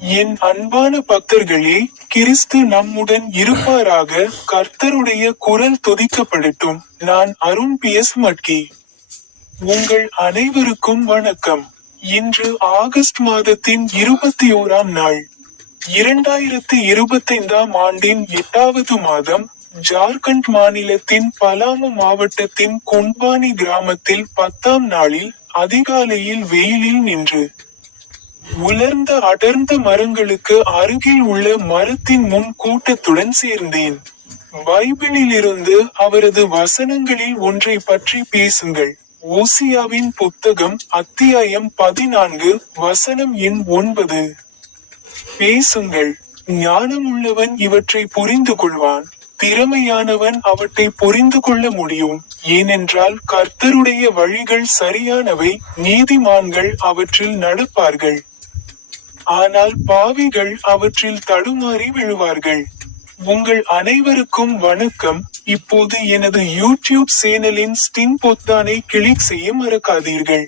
என் அன்பான பக்தர்களே கிறிஸ்து நம்முடன் இருப்பாராக கர்த்தருடைய குரல் துதிக்கப்படட்டும். நான் அருண் பி. எஸ். மட்கி. உங்கள் அனைவருக்கும் வணக்கம். இன்று ஆகஸ்ட் மாதத்தின் இருபத்தி ஓராம் நாள். இரண்டாயிரத்து இருபத்தைந்தாம் ஆண்டின் எட்டாவது மாதம் ஜார்க்கண்ட் மாநிலத்தின் பலாமு மாவட்டத்தின் கொன்பானி கிராமத்தில் பத்தாம் நாளில் அதிகாலையில் வெயிலில் நின்று உலர்ந்த அடர்ந்த மரங்களுக்கு அருகில் உள்ள மரத்தின் முன் கூட்டத்துடன் சேர்ந்தேன். பைபிளிலிருந்து அவரது வசனங்களில் ஒன்றை பற்றி பேசுங்கள். ஓசியாவின் புத்தகம் அத்தியாயம் பதினான்கு வசனம் எண் ஒன்பது. பேசுங்கள். ஞானமுள்ளவன் இவற்றை புரிந்து கொள்வான். திறமையானவன் அவற்றை புரிந்து கொள்ள முடியும். ஏனென்றால் கர்த்தருடைய வழிகள் சரியானவை நீதிமான்கள் அவற்றில் நடப்பார்கள். ஆனால் பாவிகள் அவற்றில் தடுமாறி விழுவார்கள். உங்கள் அனைவருக்கும் வணக்கம். இப்போது எனது யூடியூப் சேனலின் ஸ்டின் பொத்தானை கிளிக் செய்ய மறக்காதீர்கள்.